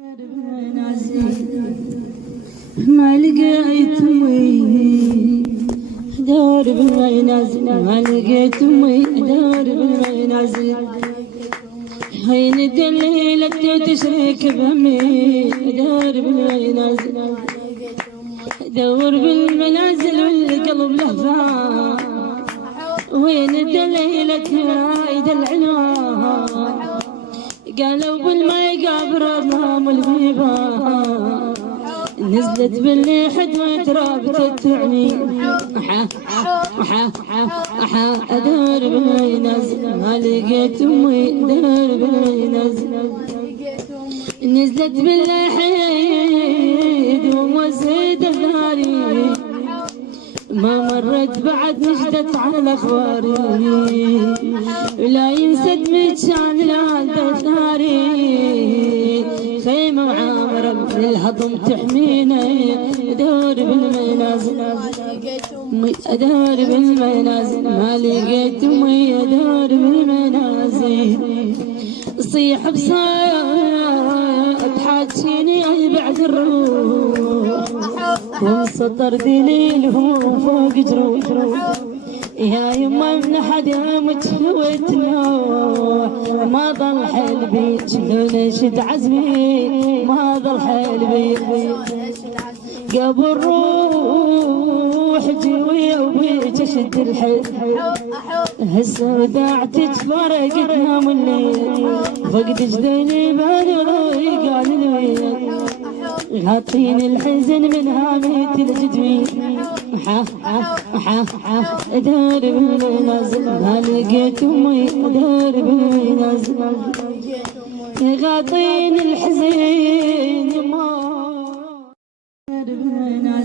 ما لقيت امي دار بالمنازل، ما لقيت امي دار بالمنازل. هين دليلة تشريك بهمي دار بالمنازل. دور بالمنازل والقلب لهفان، وين دليلة رايد العنوان. قالوا بالما يقابر ابنهم البيبان، نزلت باللي حدوة رابطة تعني ادار بالمنازل. ما لقيت امي دار بالمنازل. نزلت باللي حيد وموزيد الناري، ما مرت بعد نجدت على الاخبار. لا ينسد متشان لا دثاري، خيمه وعامره للهضم تحمينا. ادور بالمنازل ادور بالمنازل، ما لقيت امي ادور بالمنازل. صيح بصوت حاجيني بعد الروح، وانسطر دليلهم فوق جروح. يا يما من حد يومك وتنوح، ما ضل حيل بيك شلون شد عزمي، ما ضل حيل بيك. قبل روح جوي وبيك شد الحيل، هسه وداعتك فرقتنا من الليل. فقد جديني بالغوي قال الويل، غاطيني الحزن من هامية الجدوين. دار بالمنازل، ما لقيت امي دار بالمنازل. غاطيني الحزن ما